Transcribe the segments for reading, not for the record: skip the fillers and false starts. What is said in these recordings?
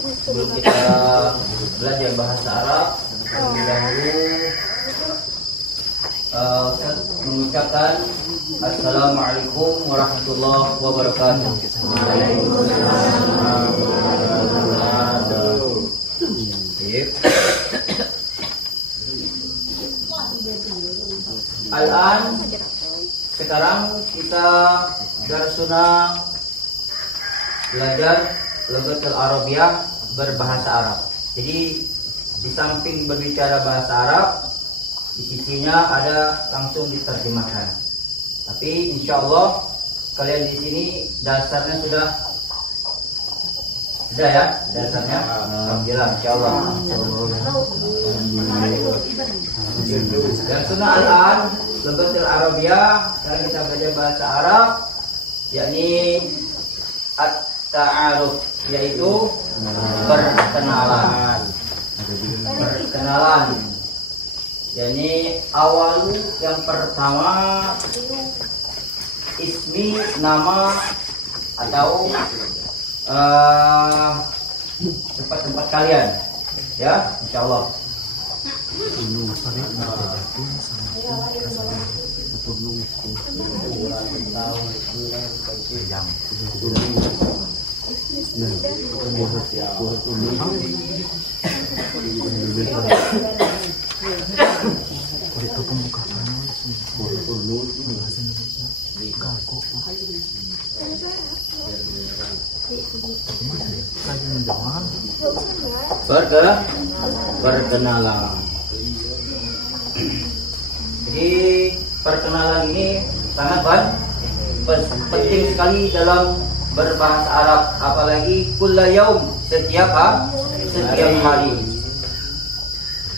Sebelum kita belajar bahasa Arab, terlebih dahulu Ustaz mengucapkan Assalamualaikum warahmatullahi wabarakatuh. Al-an, sekarang kita bersuna belajar Lughatul Arabiyah berbahasa Arab. Jadi di samping berbicara bahasa Arab, di sisinya ada langsung diterjemahkan. Tapi insya Allah kalian di sini dasarnya sudah ya, dasarnya. Alhamdulillah, insya Allah. Dan sunnah al-an Lughatul Arabiyah, sekarang kita belajar bahasa Arab, yakni at-ta'aruf, yaitu perkenalan. Yani awal yang pertama ismi, nama atau tempat-tempat kalian, ya, insyaallah. Perkenalan. Jadi perkenalan ini sangat penting sekali dalam berbahasa Arab, apalagi kulla yaum, setiap hari.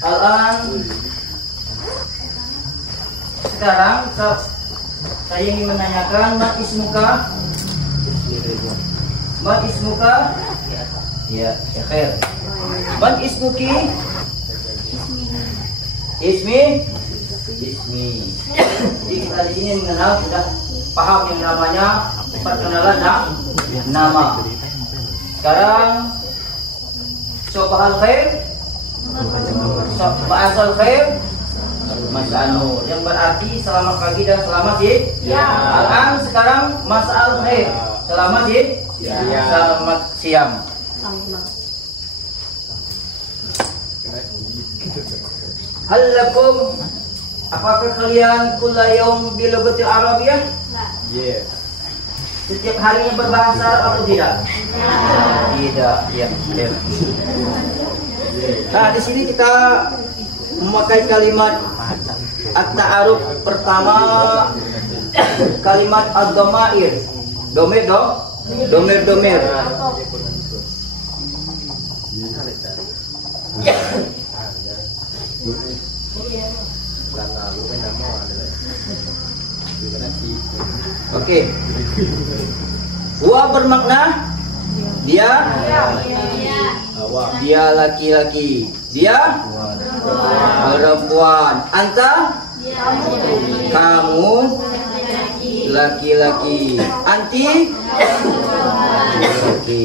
Al-an, sekarang saya ingin menanyakan ma ismuka? Ya, khair. Man ismuki? Ismi. Jadi kita di sini mengenal, sudah paham yang namanya perkenalan nama. Sekarang sobahal khair, ba'asal khair, mas'anu, yang berarti selamat pagi dan selamat siang. Sekarang mas'al khair, selamat siang. Hal lakum, apakah kalian kulla yaum bil lughatil arabiyah? Yes. Setiap harinya berbahasa Arab atau tidak? Tidak. Ya. Nah, di sini kita memakai kalimat at-ta'aruf. Pertama, kalimat ad-dhamair. Domir. Oke. Huwa bermakna dia laki-laki, dia perempuan. Anta, kamu laki-laki. Anti, laki.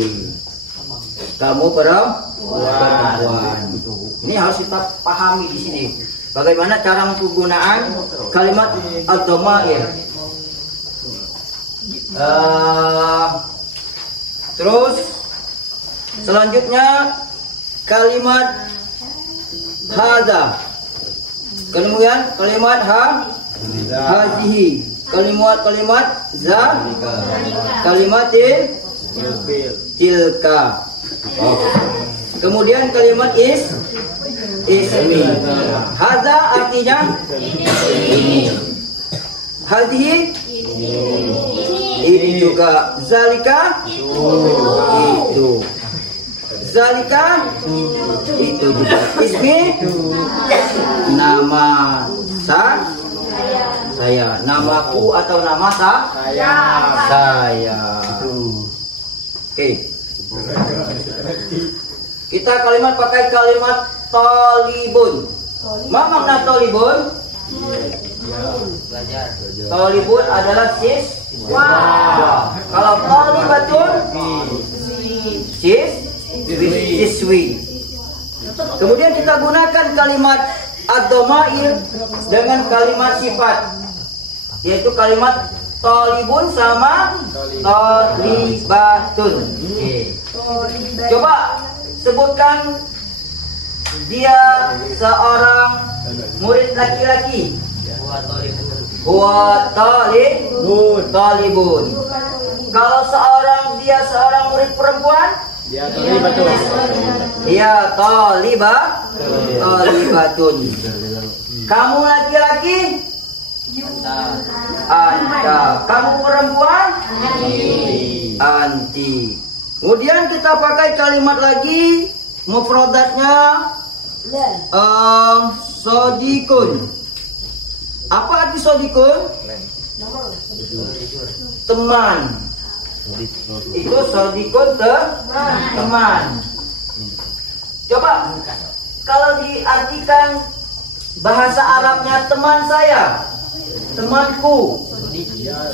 Kamu perempuan. Ini harus kita pahami di sini. Bagaimana cara penggunaan kalimat ad-dhamair. Terus selanjutnya kalimat hadza. Kemudian kalimat hazihi. Kalimat zalika. Kalimat tilka. Kemudian kalimat ismi. Hadza artinya ini. Hazihi ini juga. Zalika itu. Zalika itu juga. Ismi nama saya. Namaku atau nama saya. Oke. Kita pakai kalimat talibun. Ma makna talibun? Belajar. Talibun adalah siswa. Kalau talibatun, siswi. siswi. Kemudian kita gunakan kalimat ad-dhamair dengan kalimat sifat, yaitu kalimat talibun sama talibatun. Coba sebutkan dia seorang murid laki-laki. Huwa talibun. Kalau dia seorang murid perempuan, dia talibatun. Kamu laki-laki, anta. Kamu perempuan, anti. Kemudian kita pakai kalimat lagi, mufradatnya sodikun. Apa arti sodikun? Teman. Itu sodikun teman. Coba kalau diartikan bahasa Arabnya teman saya, temanku,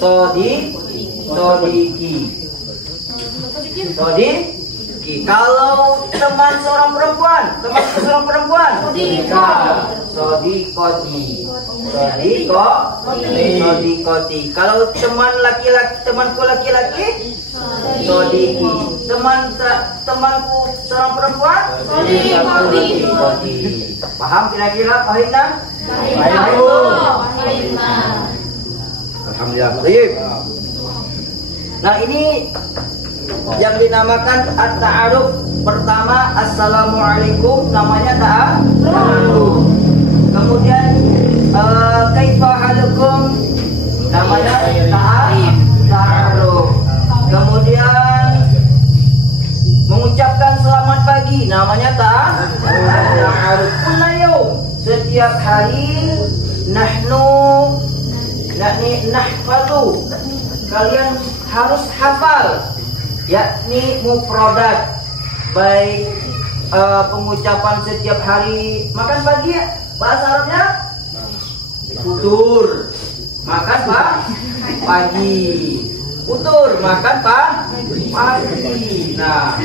sodiki. Kalau teman seorang perempuan, sodikoti. Kalau teman laki-laki, temanku laki-laki, sodiki. Temanku seorang perempuan, sodikoti. Paham kira-kira, Pak Hina? Alhamdulillah. Baik. Nah, ini yang dinamakan at-ta'aruf. Pertama, assalamualaikum, namanya ta'aruf. Kemudian kaifa halukum, namanya ta'aruf. Kemudian mengucapkan selamat pagi, namanya ta'aruf. Kullayaum, setiap hari, nahfadu, kalian harus hafal, yakni mufradat, baik pengucapan setiap hari. Makan pagi, bahasa Arabnya futur, makan pagi. Futur, makan pagi. Nah,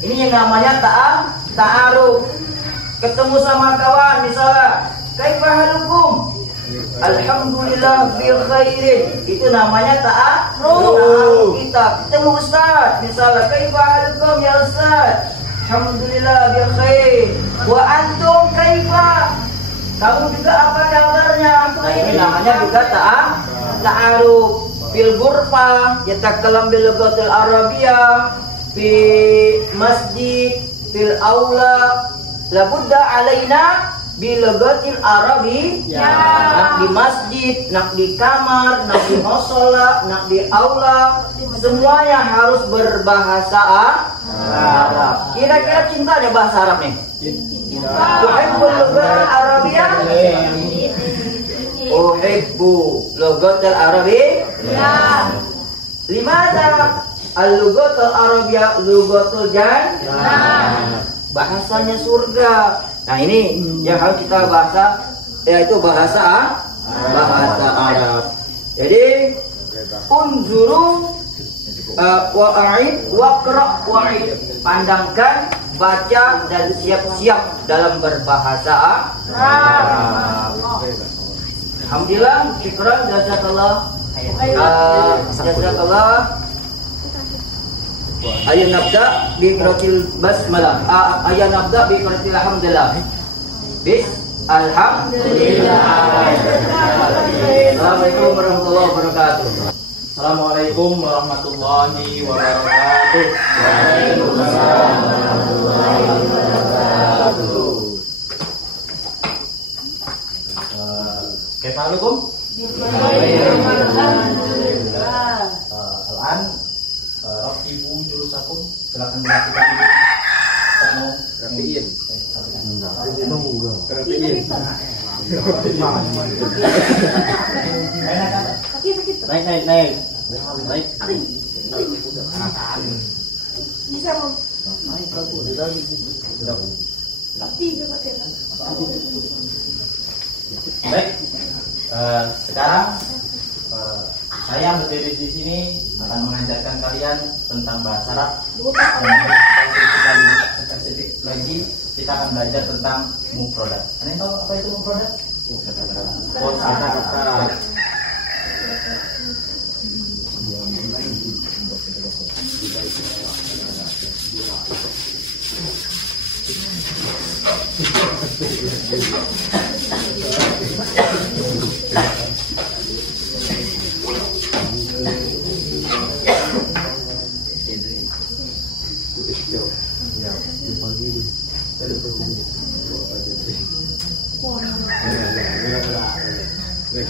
ini yang namanya ta'aruf. Ketemu sama kawan misalnya, kaifa halukum, alhamdulillah bi khairin, itu namanya ta'aruf. Kita ketemu ustaz misalnya, kaifa halukum ya ustaz, alhamdulillah bi khair. Wa antum kaifa, kamu juga apa kabarnya? Nah, ini namanya juga ta'aruf. Fil ghurfa yatakalam bil lughatil arabiyyah, fi masjid, fil aula, labudda alaina bilughatil arabi. Nak di masjid, nak di kamar, nak di mushola, nak di aula, semuanya harus berbahasa Arab. Kira-kira cinta ada bahasa Arab nih? Uhibbul lughatil arabiyyah, uhibbu lughatil arabiyyah. Limada al-lughatul arabiyyah lughatul jannah, bahasanya surga. Nah, ini yang harus kita bahasa, yaitu bahasa Arab. Jadi unzuru wa'id waqra wa'id, pandangkan, baca, dan siap-siap dalam berbahasa Arab. Alhamdulillah, syukran, jazakallah. Ayo nabda bi qiraatil basmalah. Ayo nabda bi qiraatil hamdalah. Alhamdulillah. Assalamualaikum warahmatullahi wabarakatuh. Assalamualaikum warahmatullahi wabarakatuh. Waalaikumsalam warahmatullahi wabarakatuh. Kaifalukum? Alhamdulillah. Al-an rakibu jurusakum, silakan melakukan rapiin. Naik. Baik. Sekarang Saya berdiri di sini akan mengajarkan kalian tentang bahasa Arab. Dan spesifik lagi kita akan belajar tentang mufradat. Kalian tahu apa itu mufradat? Kosakata.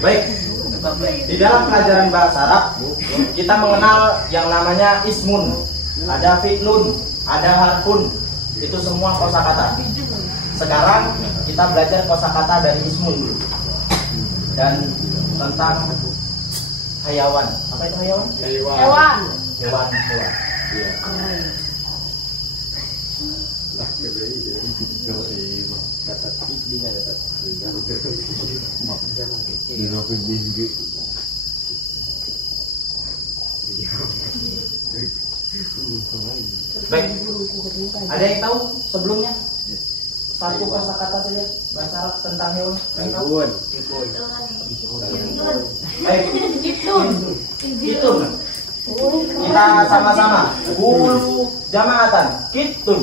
Baik, di dalam pelajaran bahasa Arab kita mengenal yang namanya ismun, ada fi'lun, ada harfun, itu semua kosakata. Sekarang kita belajar kosakata dari ismun dulu dan tentang hayawan. Apa itu hayawan? Hewan. Hewan. Baik, ada yang tahu sebelumnya? Satu kosakata saja bahasa Arab tentang hewan. Baik, kitun. Kita sama-sama. Ulu jamaatan. Kitun.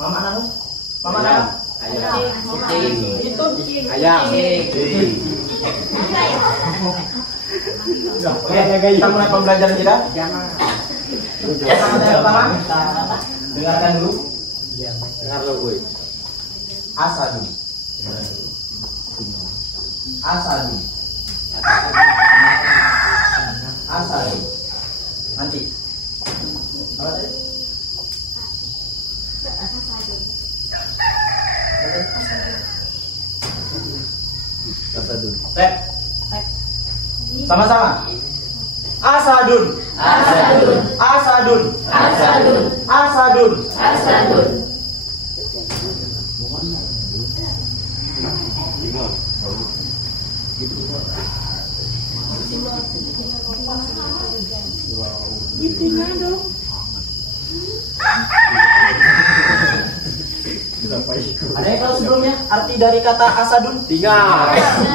Mama nahu? Mama nahu? Kitun. Ayam. Oke, kita mulai pembelajaran kita. Yang pertama, dengarkan dulu. Dengar lo gue. Asadun. Asadun. Asadun. Nanti. Apa tadi? Asadun. Rep. Sama-sama. Asadun. Ada yang tahu sebelumnya arti dari kata asadun? 3.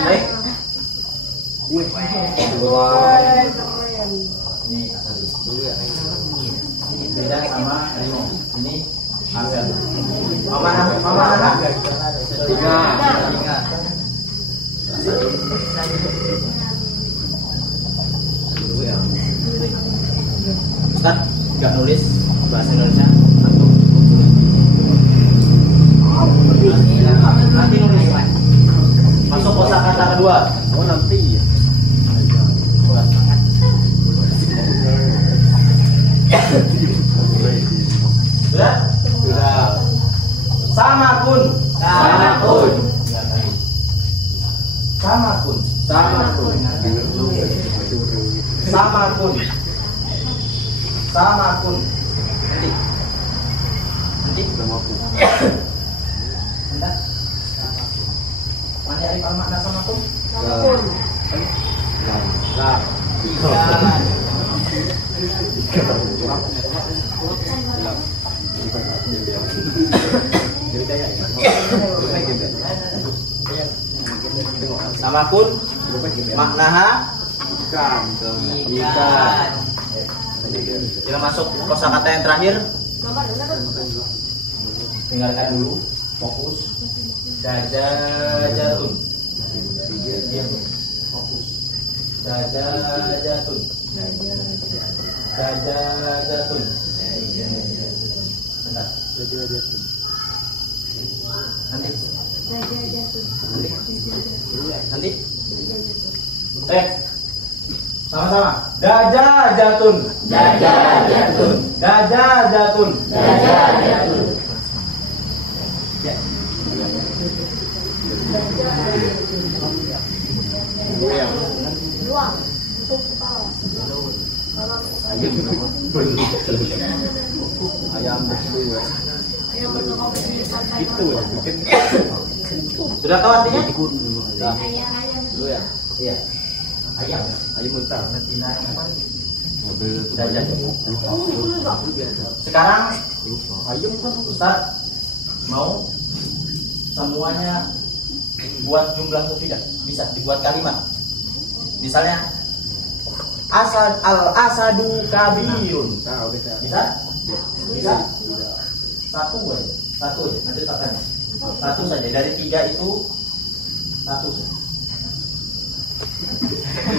Baik. Ini asadun. Beda sama harimau. Ini asadun. Mama anak. 3. Ustaz, nggak nulis bahasa Indonesia nanti nulis masuk kosakata kedua. Oh nanti ya. Sudah? Samakun. Nanti Bentar. Mana arif al-makna samakun? Samakun maknaha ikan. Kita masuk kosakata yang terakhir. Dengarkan dulu, fokus. Dajajatun. Fokus. Dajajatun. Bentar. Nanti. Sama-sama. Dajajatun. Ya. Ayam itu bikin Sudah tahu artinya? Sudah. Dulu ya. Iya. Ayam. Ayam mutar. Sekarang Ustaz mau semuanya buat jumlah mufidah. Bisa dibuat kalimat. Misalnya al-asadu kabirun. Bisa? Bisa? Satu aja. Nanti tak tanya. Satu saja. Dari 3 itu satu saja.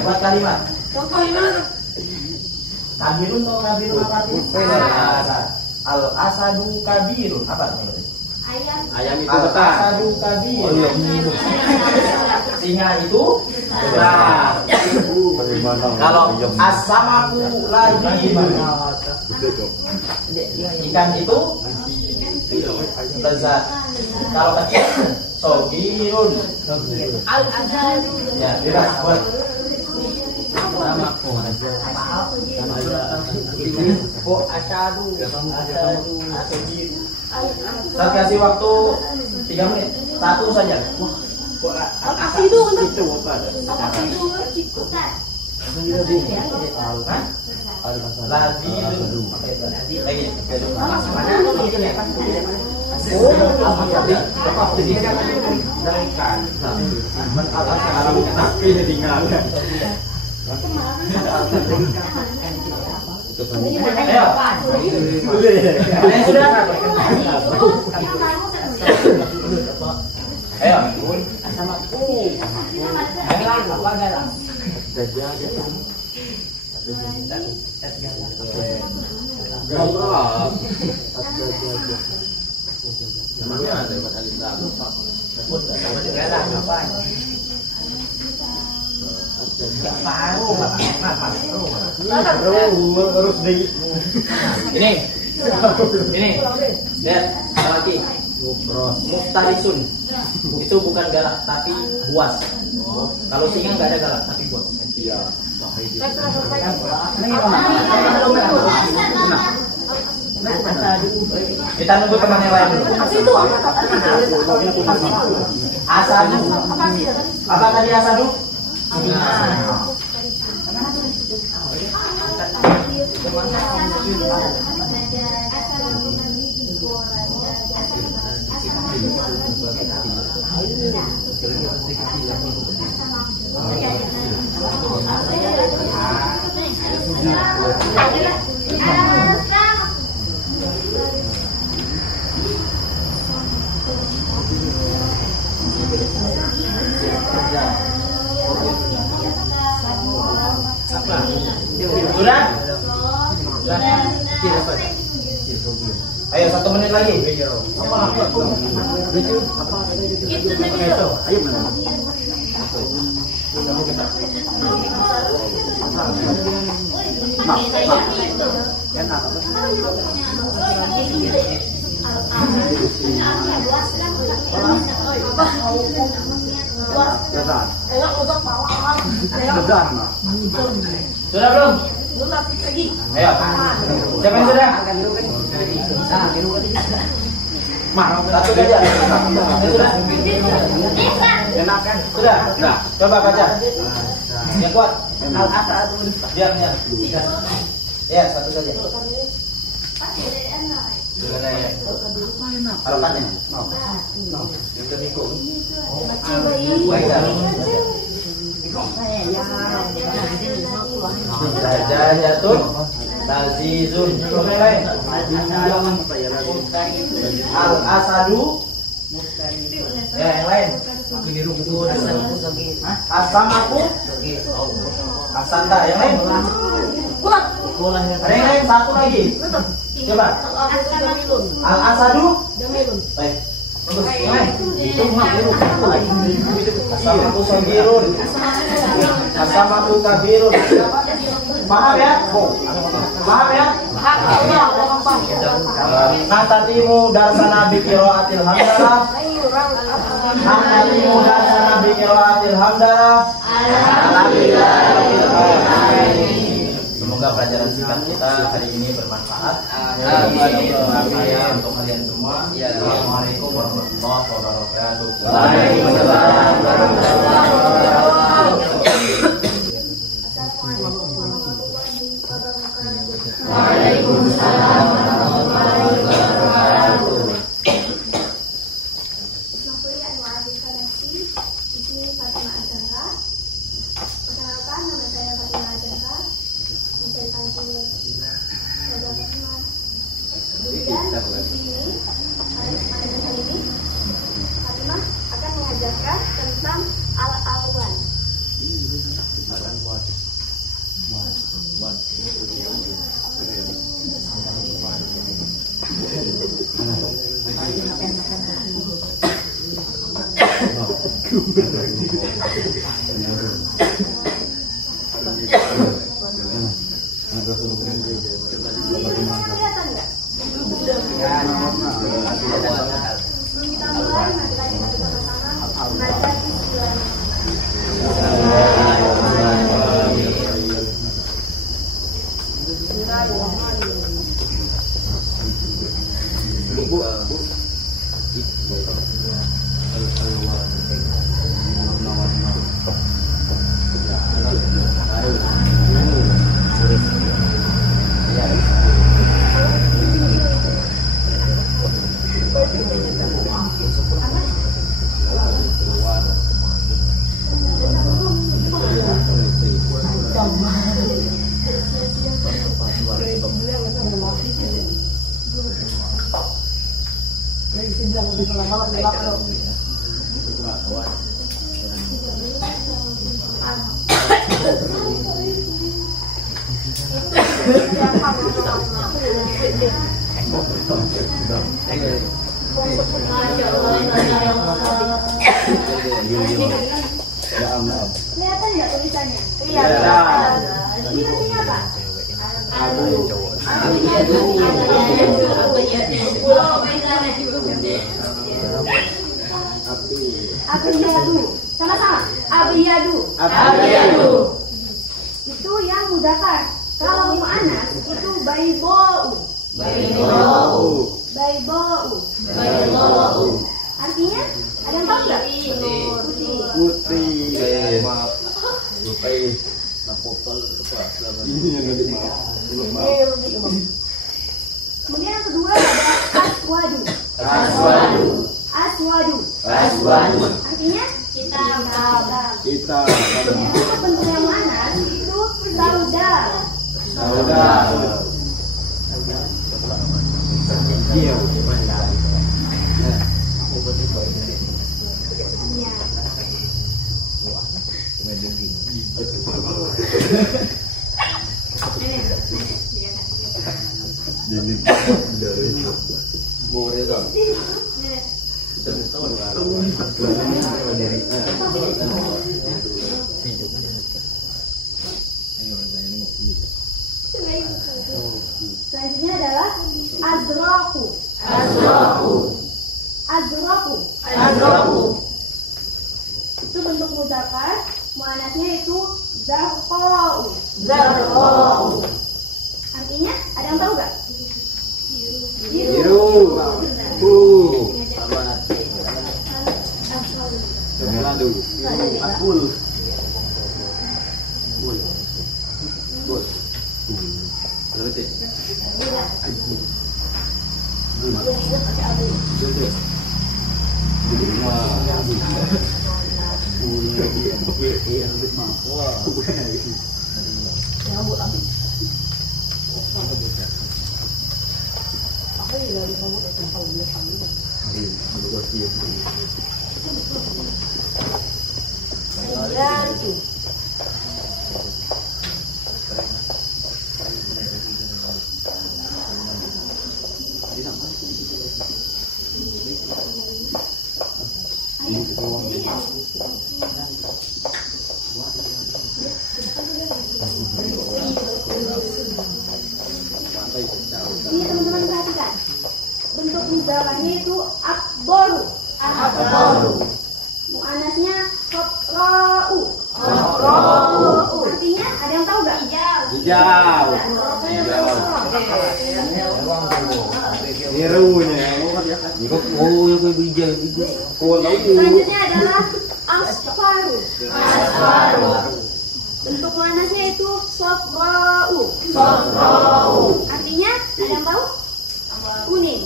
Buat kalimat. Kabirun atau kabirun apa artinya? Al-asadu kabirun. Apa artinya? Ayam itu besar. Al-asadu kabirun. Singa itu besar. Kalau as-samaku lagi ikan itu lezat. Kalau kecil sogirun. Ya, bebas buat saya kasih waktu 3 menit. Satu saja. Ayo. Namanya ada buat Alisa. Ini, lihat lagi. Muftarisun itu bukan galak tapi buas. Kalau singa nggak ada galak tapi buas. Iya. Kita nunggu teman yang lain dulu. Asadu. Apa tadi asadu? Sudah? Ayo 1 menit lagi. Sudah belum? Ayo. Siapa yang sudah? Satu saja. Sudah? Sudah? Nah, coba baca. Yang kuat. Diam. Ya, satu saja. Harapannya. Jajatun lazizun. Al-asadu. Ya, yang lain. Asamaku. Asanda, yang lain. Ada yang lain, satu lagi. Coba. Al-asadu. Baik. Yang lain. Asamaku sogirun. Asamaku kabirun. Paham ya? Paham ya? Natatimu darsana bi qiraatil hamdalah. Natatimu darsana bi qiraatil hamdalah. Alhamdulillah. Semoga pelajaran singkat kita hari ini bermanfaat. Amin. Saya untuk kalian semua. Assalamualaikum warahmatullahi wabarakatuh. Waalaikumsalam warahmatullahi wabarakatuh. Waalaikumsalam warahmatullahi wabarakatuh. Perkenalkan, nama saya Fatimah Azhara. Bisa dipanggil Saudara Fatimah. Kemudian di sini pada kali ini Fatimah akan mengajarkan tentang al-alwan. Kelihatan nggak? Kita mulai materi kita bersama belajar istilah. Kelihatan nggak tulisannya? Kelihatan. Ini artinya apa? Abiyadu. Sama-sama. Abiyadu. Itu yang mudzakkar. Kalau muannas itu baydau. Artinya ada yang tahu nggak? Putih. Kemudian yang kedua ada aswadu. Artinya hitam. Untuk bentuk yang muannas itu sauda. Selanjutnya adalah azraku. Itu bentuk mudzakkar, muannasnya itu zarqau. Artinya ada yang tahu nggak? Biru. Ini teman-teman perhatikan. Bentuk mudzakarnya itu akbaru. Muannasnya qatra'u. Artinya Ada yang tahu nggak? Hijau. Birunya. Selanjutnya adalah asfaru. Bentuk warnanya itu sofra'u. Artinya ada yang tahu? Kuning.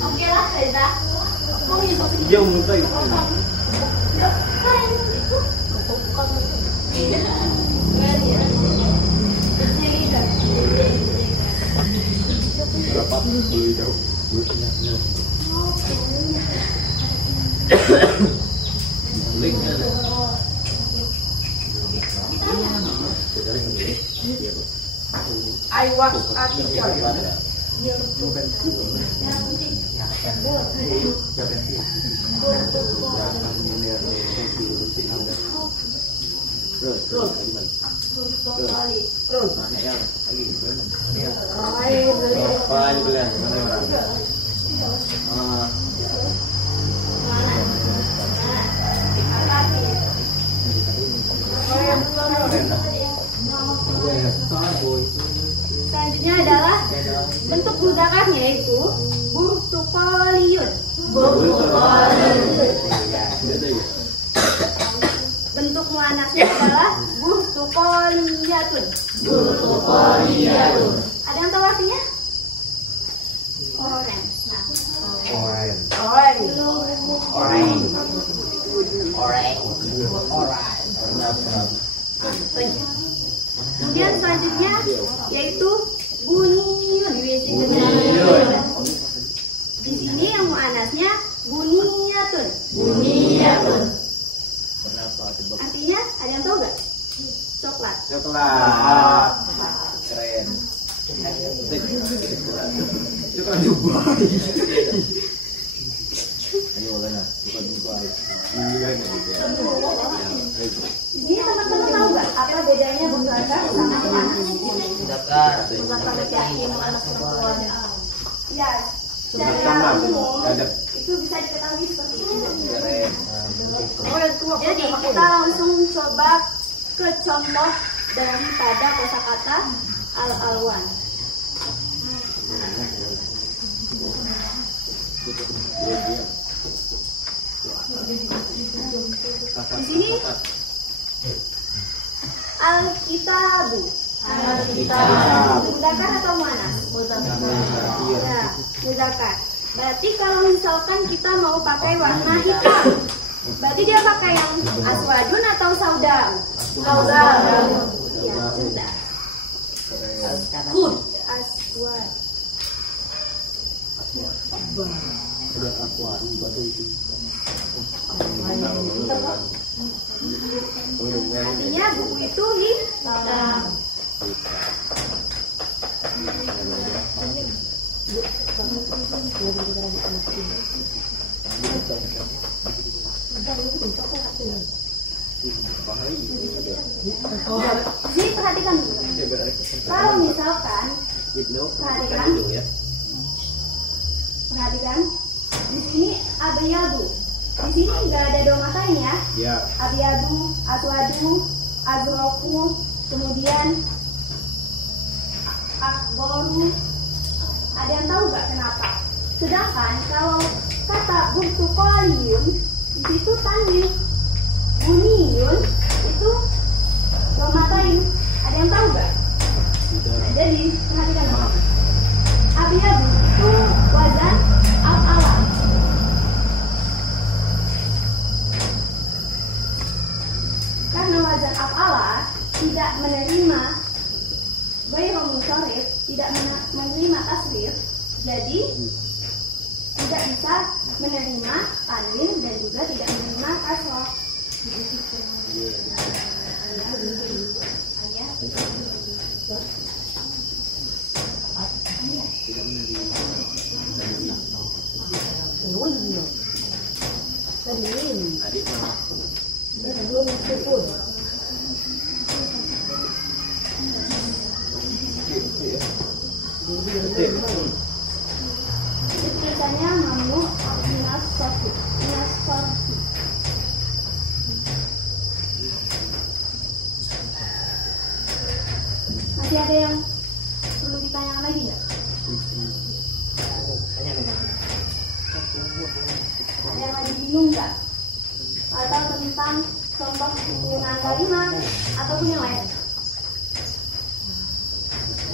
Oke lah, Reza. Hijau muka itu. Aiwah Atijar. Selanjutnya adalah bentuk muzakarnya yaitu burtukoliyun. Bentuk muannasnya adalah burtukoliyatun. Ada yang tahu artinya? Orange. Nah, kemudian selanjutnya yaitu buniyun. Di sini yang muannasnya buniyatun. Artinya ada yang tahu nggak? Coklat. Keren. Ini teman-teman tahu nggak apa bedanya muzakar sama muannas? Muzakar laki-laki, muannas perempuan. Ya, secara umum itu bisa diketahui seperti ini. Jadi kita langsung coba ke contoh daripada kosakata al-alwan. Di sini al-kitabu. Muzakar atau muannas? Ya, muzakar. Berarti kalau misalkan kita mau pakai warna hitam, berarti dia pakai yang aswadun atau saudau? Ya, sudah. Good. Aswad. Artinya buku itu hitam. Jadi perhatikan dulu. Kalau misalkan perhatikan di sini abyadu. Di sini nggak ada dua matanya ya. Abyadu, aswadu, azroku, kemudian akboru. Ada yang tahu nggak kenapa? Sedangkan kalau kata burtukoliyun di situ tanwin, buniyun itu dua matain. Ada yang tahu nggak? Jadi perhatikan. Abyadu itu wazan al-ala. Karena wazan al-ala tidak menerima ghairu munsharif, tidak menerima tasrif, jadi tidak bisa menerima tanwin dan juga tidak menerima kasroh. Tulisannya mamnu minas Masih ada yang perlu ditanyakan lagi nggak? Ada yang lagi bingung nggak? Atau tentang contoh penggunaan kalimat ataupun yang lain?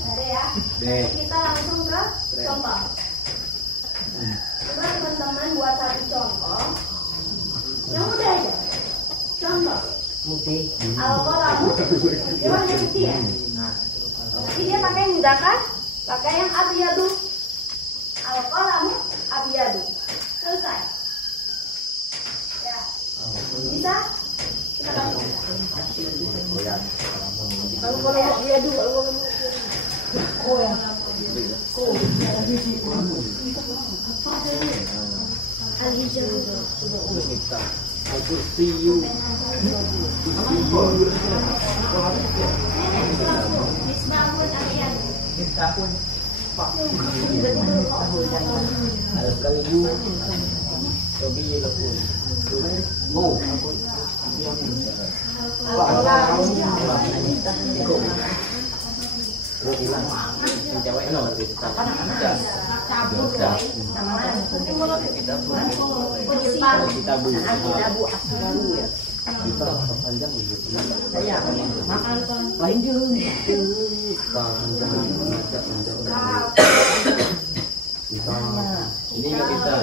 Ada ya? Nanti kita langsung ke contoh. Coba teman-teman buat satu contoh yang mudah aja. Contoh. Al-qalamu dia warna putih ya. Nanti dia pakai yang mudah kan? Pakai yang abyadu. Al-qalamu abyadu. Selesai. Ya. Bisa? Kita langsung. Al-qalamu abyadu. Oh ya. Al-hijab. Ini nggak kita.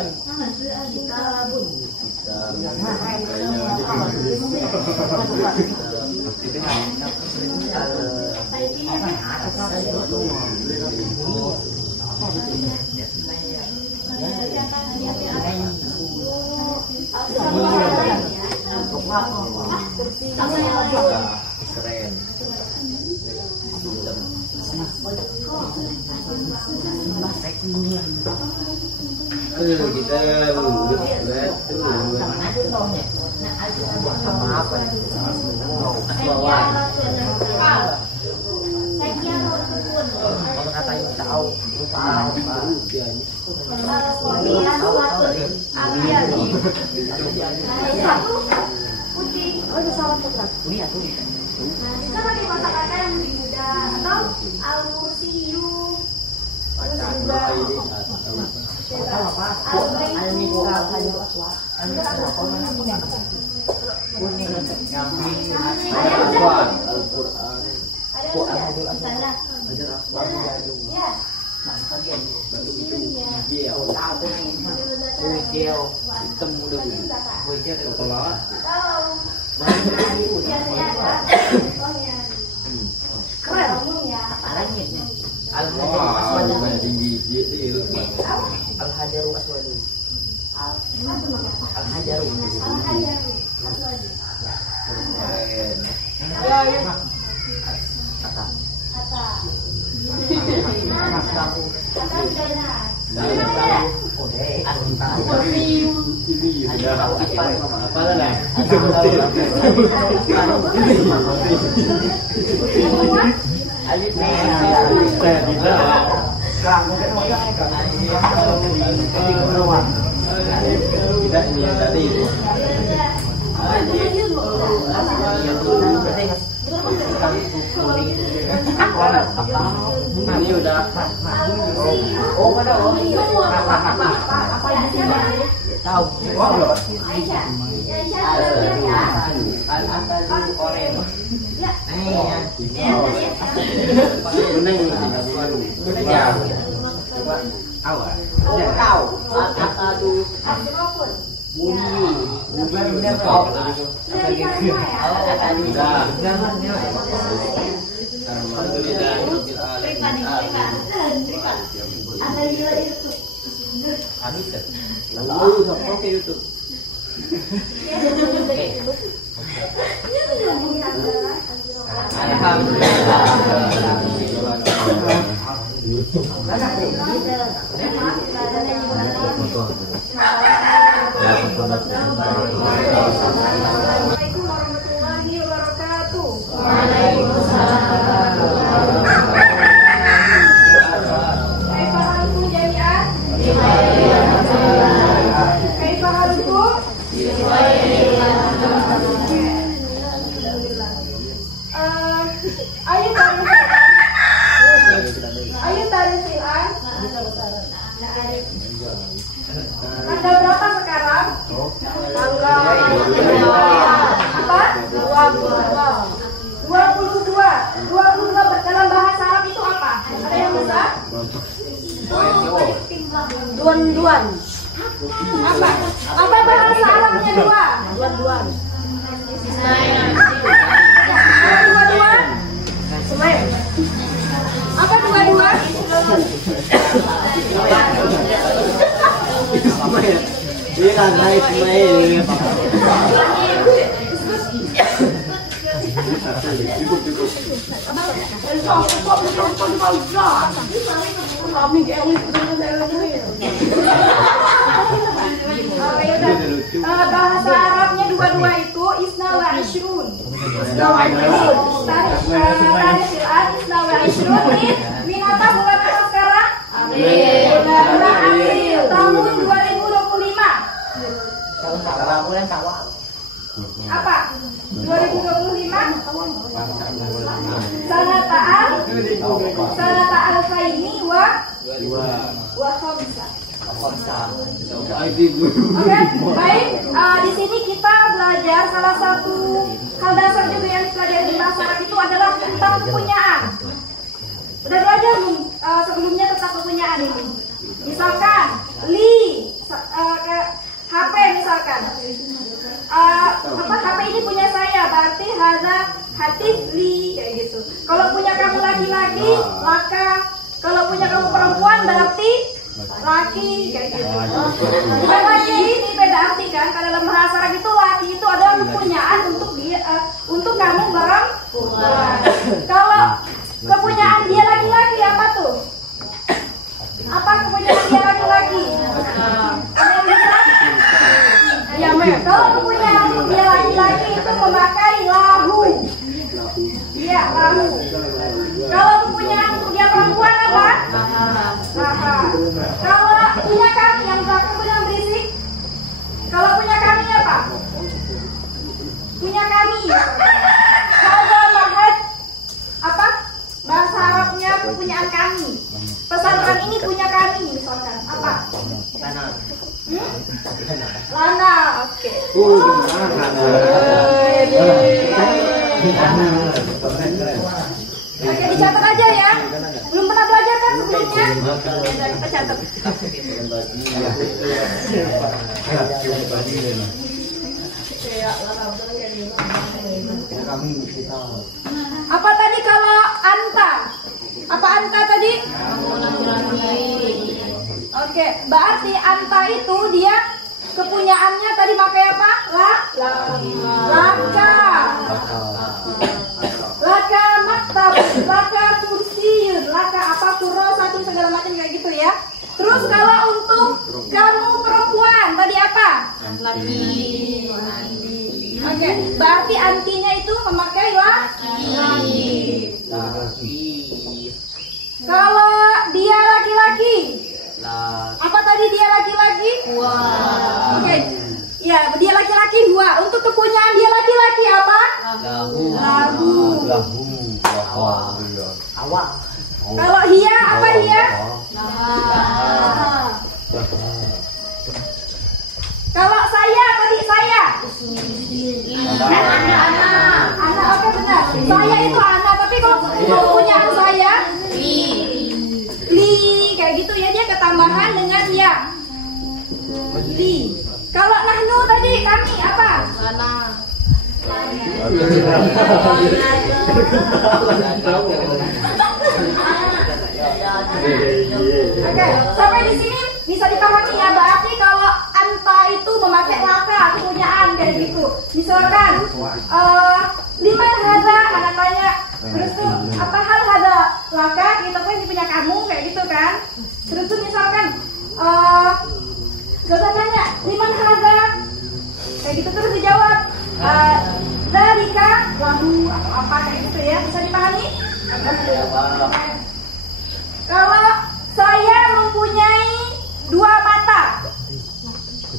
Keren. Kita apa? Bisa pakai kosakata yang lebih mudah atau al-kursiyu. Al-hajaru aswadu. Al-hajaru. Tidak ini yang tadi. Ini udah. Oh, pada oh. Tahu. Al-asadu oren. Coba awal. Tahu. Al-asadu bunyi. Bukan benar kok. Lalu sampai ke YouTube. Assalamualaikum warahmatullahi wabarakatuh. Kaifa halukum jami'an? Kaifa halukum? Ayo kalian Apa? 22. 22 dalam bahasa Arab itu apa? Ada yang bisa? Duan-duan. Apa? Apa bahasa Arabnya dua? Duan-duan. Dua-duan? Apa dua-duan? Bahasa Arabnya dua-dua itu isna wa ishrun. Min apa bulan apa sekarang? Bulan April tahun 2025. Apa? 2025 sanata alfaini wa khamsa. Oke, baik. Di sini kita belajar salah satu hal dasar juga yang dipelajari di bahasa Arab itu adalah tentang kepunyaan. Udah belajar belum sebelumnya tentang kepunyaan ini? Misalkan HP misalkan. HP ini punya saya, berarti hadza hatif li kayak gitu. Kalau punya kamu laki-laki, laka. Kalau punya kamu perempuan berarti laki kayak gitu. Bukan laki ini beda arti kan? Kalau dalam bahasa Arab itu laki itu adalah kepunyaan untuk kamu perempuan. Kalau kepunyaan dia laki-laki apa tuh? Apa kepunyaan dia laki-laki? Ada yang bisa? Ya, kalau kepunyaan dia laki-laki itu memakai lahu. Iya, lahu. Kalau kepunyaan untuk dia perempuan apa? Kalau punya kami yang belakang punya berisik. Kalau punya kami apa? Punya kami. Kalau mahat apa? Bahasa Arabnya kepunyaan kami. Pesantren ini punya kami misalkan. Apa? Lana. Oke. Oke, dicatat aja ya. Belum pernah belajar kan sebelumnya? Ya, kita catat. Apa tadi kalau anta? Apa anta tadi? Oke, berarti anta itu dia kepunyaannya tadi pakai apa? Laka. Laka maktab, laka kursiun, laka apa kurosatun segala macam kayak gitu ya. Terus kalau untuk kamu perempuan tadi apa? Laki. Oke, berarti antinya itu memakai laki. Kalau dia laki-laki, apa tadi dia laki-laki? Oke, ya dia laki-laki dua. Untuk kepunyaan dia laki-laki apa? Lahu. Awak. Kalau hia apa hia? Kalau saya tadi saya. Anak, oke benar. Saya itu anak, tapi kalau kepunyaan saya li kayak gitu ya, dia ketambahan dengan ya. Li. Kalau nahnu tadi kami apa? Oke, sampai di sini bisa dipahami ya. Berarti kalau anta itu memakai laka kepunyaan kayak gitu. Misalkan liman hadza, anak tanya, terus tuh apa hal hadza laka, kita tuh ini punya kamu kayak gitu kan. Terus tuh misalkan kita tanya liman hadza kayak gitu, terus dijawab dalika lahu atau apa kayak gitu ya. Bisa dipahami? Kalau saya mempunyai dua mata,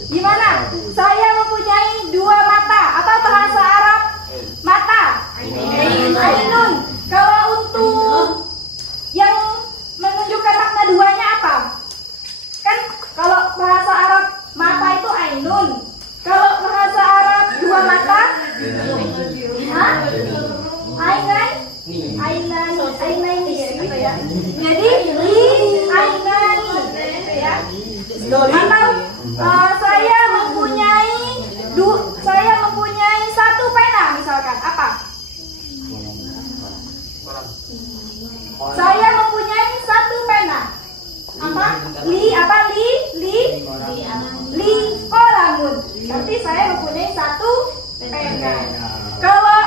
gimana? Saya mempunyai dua mata. Apa bahasa Arab mata? Ainun. Kalau untuk yang menunjukkan makna duanya apa? Kan kalau bahasa Arab mata itu ainun. Kalau bahasa Arab dua mata Ainaini gitu ya. Jadi li ainani gitu ya. Atau saya mempunyai satu pena misalkan apa? Saya mempunyai satu pena. Apa? Li kolamun. Berarti saya mempunyai satu pena. Kalau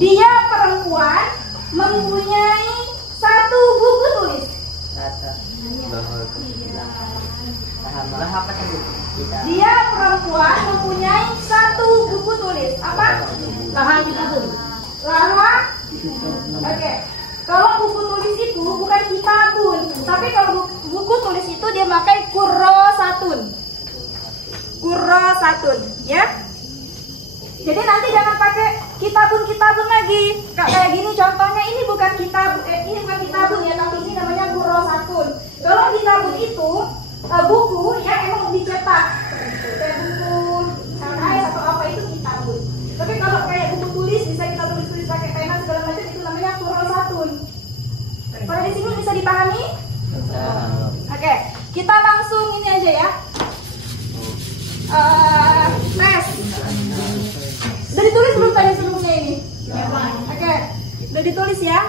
dia perempuan mempunyai satu buku tulis. Dia perempuan mempunyai satu buku tulis. Apa? Lahan. Oke. Kalau buku tulis itu bukan kitabun, tapi kalau buku tulis itu dia pakai kurrosatun, ya. Jadi nanti jangan pakai kitabun lagi. Kayak gini contohnya, ini bukan kitabun ya, tapi ini namanya kurrosatun. Kalau kitabun itu buku ya emang dicetak, kayak buku KKS atau apa itu kitabun. Tapi kalau kayak buku tulis bisa kita tulis pakai pena segala macam, itu namanya kurrosatun. Kalau di sini bisa dipahami? Oke, kita langsung ini aja ya. Tes. Udah ditulis belum tadi sebelumnya ini? Oke, udah ditulis ya.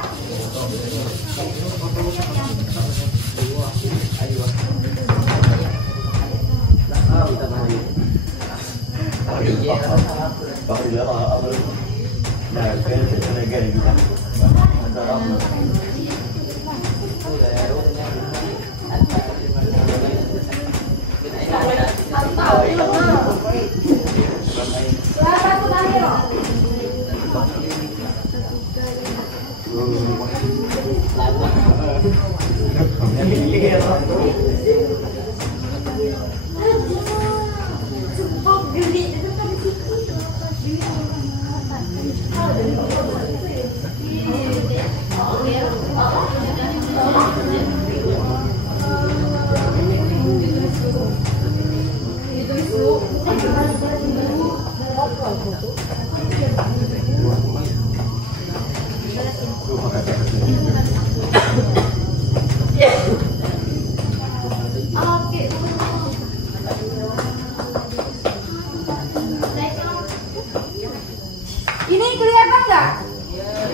Ini kelihatan nggak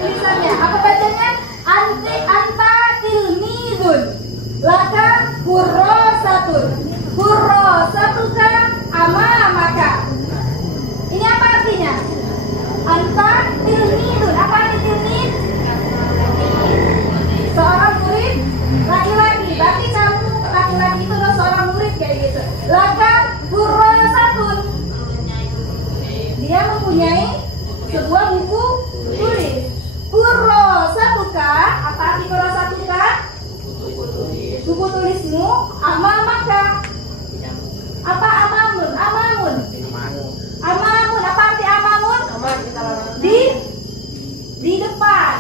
tulisannya? Apa bacanya? Anta tilmidun, laka kurrosatun, kurrosatuka amamaka. Ini apa artinya? Anta tilmidun. Apa arti tilmid? Seorang murid laki-laki. Berarti kamu laki-laki itu adalah seorang murid kayak gitu. Laka kurrosatun. Dia mempunyai sebuah buku tulis. Kurrosatuka, apa arti kurrosatuka? Buku tulismu. Amamaka. Apa amamun? Amamun. Apa arti amamun? Di depan.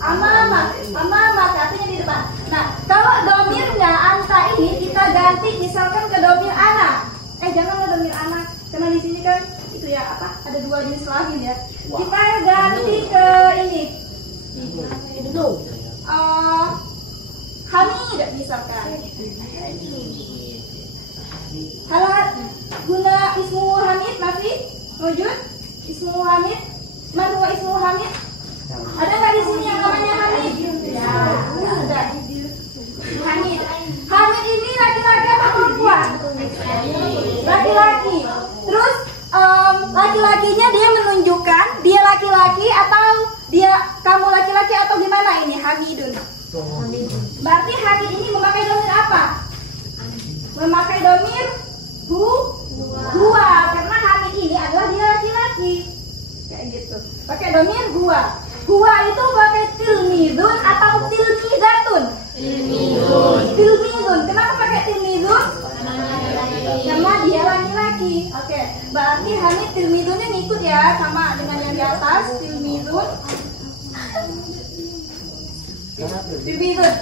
Amamak artinya di depan. Nah, kalau domirnya anta ini kita ganti misalkan ke domir anak. Janganlah domir anak, karena di sini kan itu ya apa? Ada dua jenis kelamin ya. Kita ganti ke ini. Hamid misalkan. Halo, guna ismu Hamid masih wujud? Ismu Hamid? Mana ismu Hamid? Ada nggak di sini yang namanya Hamid? Ya, ada. Hamid. Hamid ini laki-laki atau perempuan? Laki-laki. Terus laki-lakinya dia menunjukkan dia laki-laki atau kamu laki-laki atau gimana ini Hamidun? Berarti Hamid ini memakai domir apa? Memakai domir huwa, karena Hamid ini adalah dia laki-laki. Kayak gitu. Pakai domir huwa. Huwa itu pakai tilmidun atau tilmidatun? Tilmidun. Kenapa pakai tilmidun? Karena dia laki-laki. Oke. Berarti Hamid tilmidunnya ngikut ya sama dengan yang di atas. Tilmidun. Tilmidun.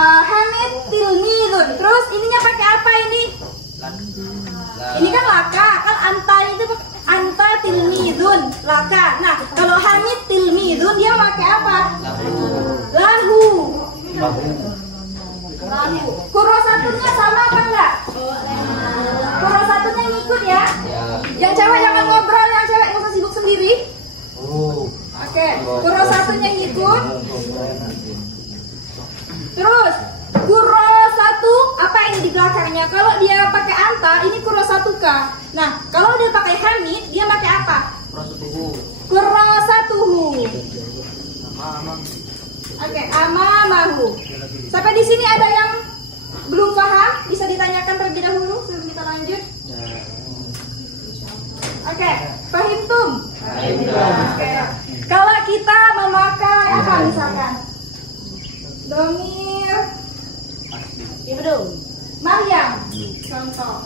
Hamid tilmidun. Terus ininya pakai apa ini? Ini kan laka. Kan anta itu anta tilmidun, laka. Nah, kalau Hamid tilmidun dia pakai apa? Kuro satunya sama apa enggak? Kuro satunya ngikut ya. Yang cewek jangan ngobrol, yang cewek nggak usah sibuk sendiri. Oke, kuro satunya ngikut. Terus kuro satu apa ini di belakangnya? Kalau dia pakai anta, ini kuro satu k. Nah, kalau dia pakai hamid, dia pakai apa? Kuro satu hu. Oke, amamahu. Sampai di sini ada yang belum paham? Bisa ditanyakan terlebih dahulu sebelum kita lanjut. Oke, fahimtum? Oke. Kalau kita memakai apa misalkan? Domir Ibnu Maryam. Contoh.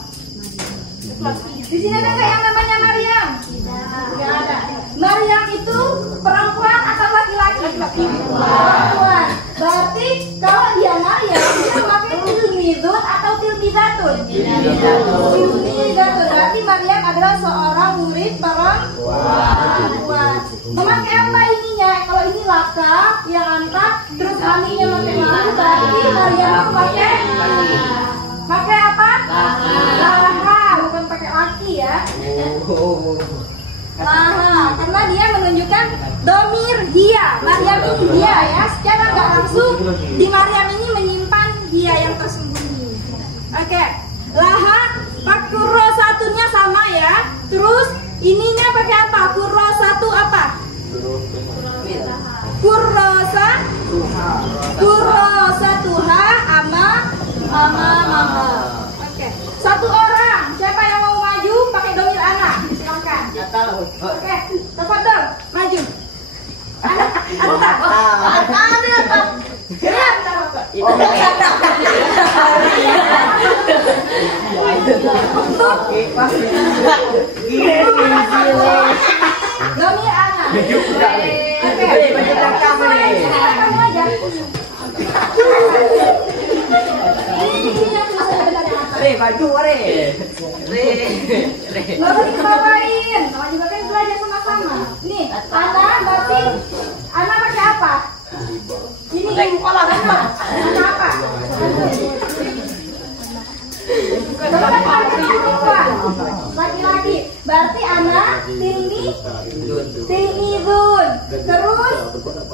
Di sini ada nggak yang namanya Maryam? Tidak ada. Maryam itu perempuan atau laki-laki? Perempuan. Berarti kalau dia Maryam, dia memakai tilmidun atau tilmidatun? Tilmidatun. Berarti Maryam adalah seorang murid perempuan. Memakai apa ininya? Kalau ini laka, yang anta, terus hamilnya pakai malu, berarti Maryam itu pakai apa? Laha, bukan pakai laki ya. Laha, karena dia menunjukkan domir dia. Maryam ini dia ya. Secara nggak langsung di Maryam ini menyimpan dia yang tersembunyi. Oke, laha, pak kuro satunya sama ya. Terus ininya pakai apa? Kuro satu apa? Kuro satu ha mama. Oke, satu orang. Siapa yang mau maju pakai domir anak? Silakan. Oke, tafadhol, maju. Domir anak. Oke, kamu aja. Baju re. Nggak usah diketawain, sama juga kan belajar sama-sama. Nih, anak berarti anak pakai apa? Ini kepala apa? Laki-laki. Berarti anak tilmidun. Terus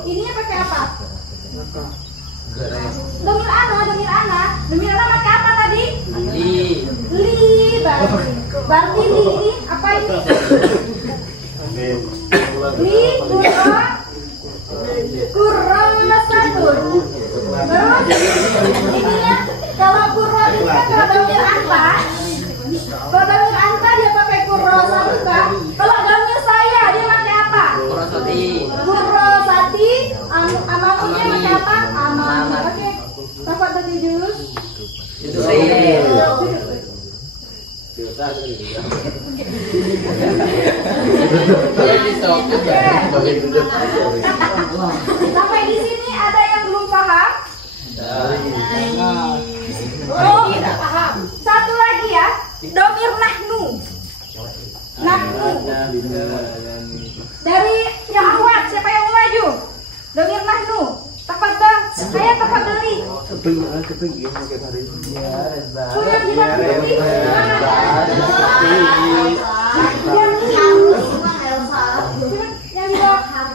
ininya pakai apa? Domir anak pakai apa tadi? Li. Berarti li ini apa ini? Li kurang satu. Terus ininya kalau kurang ini kan kalau domir anta. Kalau domir anta dia pakai kurang satu kan? Kalau domir saya dia pakai apa? Kurosati. Amamunya pakai apa? Amam. Oke. Tafadhol dijus. Sampai di sini ada yang belum paham? Oh, paham. Satu lagi ya, domir nahnu. Dari yang awal, siapa yang mau maju? Domir nahnu. Tafadhol, saya tafadholi. Yang di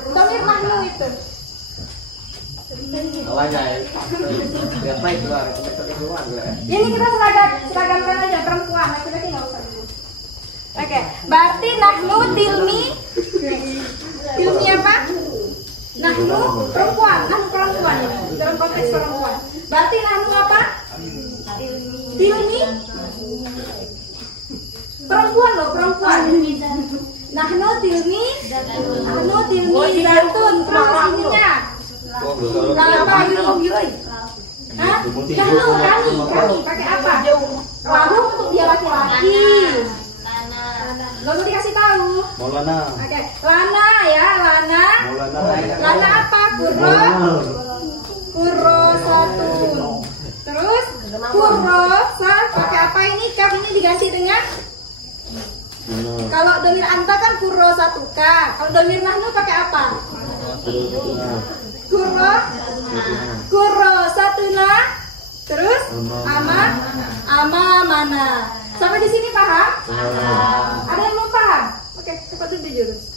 domir nahnu itu. Ini kita seragamkan aja perempuan, laki-laki nggak usah dulu. Oke, berarti nahnu tilmi apa? Nahnu perempuan ini dalam konteks perempuan. Berarti nahnu apa? Tilmi perempuan loh, perempuan. Nahnu tilmi zatun. Terus ininya apa ini? Hah? Kami pakai apa? Lalu untuk dia laki-laki. Gak usah dikasih tahu. Maulana. Oke, lana ya, lana. Lana apa? Kuro satu. Terus kurosa pakai apa ini? Kaf ini diganti dengan kalau domir anta kan kuro satu k. Kalau domir nahnu pakai apa? Kuro, kuro, satuna, terus ama, mana. Sampai di sini paham? Ada yang belum paham? Oke, cepat dulu jurus.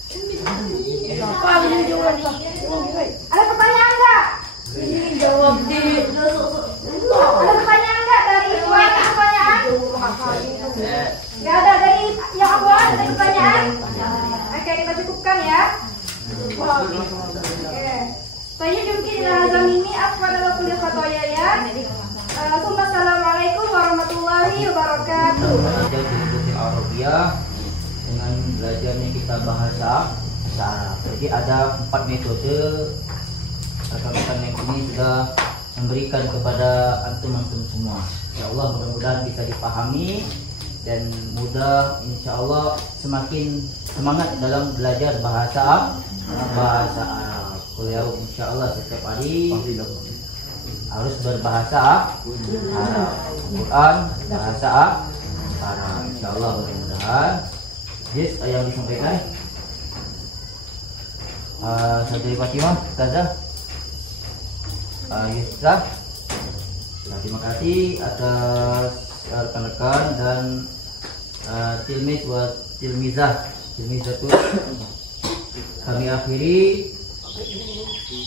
Ada pertanyaan nggak? Ini jawab di. Ada pertanyaan nggak dari pertanyaan? Nggak ada dari yang apa? Ada pertanyaan? Oke, kita cukupkan ya. Oke. Saya juga dalam ini apa adalah kuliah khotoya ya. Assalamualaikum warahmatullahi wabarakatuh. Belajar Bilogatil Arabiyah dengan belajarnya kita bahasa Arab. Jadi ada 4 metode. Rekan-rekan yang ini sudah memberikan kepada antum-antum semua. Insyaallah mudah-mudahan bisa dipahami dan mudah, insyaallah semakin semangat dalam belajar bahasa Arab. Kuliah insyaallah setiap hari harus berbahasa Arab. Quran bahasa Arab. Insyaallah mudah-mudahan. Yes, yang disampaikan Saudari Fatimah, Ustazah Yusra. Terima kasih atas rekan-rekan dan tilmiz wa tilmizatul. Kami akhiri,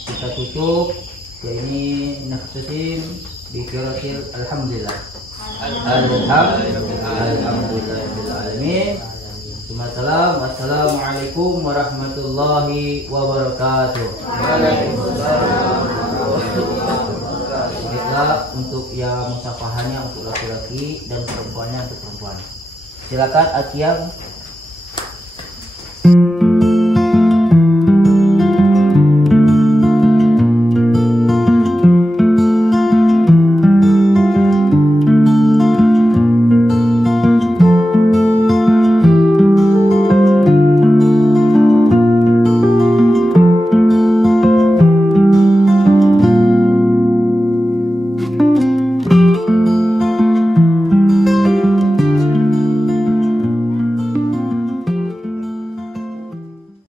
kita tutup. Ya ini nakhtatim bi qiraatil alhamdulillah. Alhamdulillahirabbil alamin. Wassalamualaikum warahmatullahi wabarakatuh. Baiklah, untuk yang musafahannya untuk laki-laki dan perempuannya untuk perempuan. Silakan Akiyam.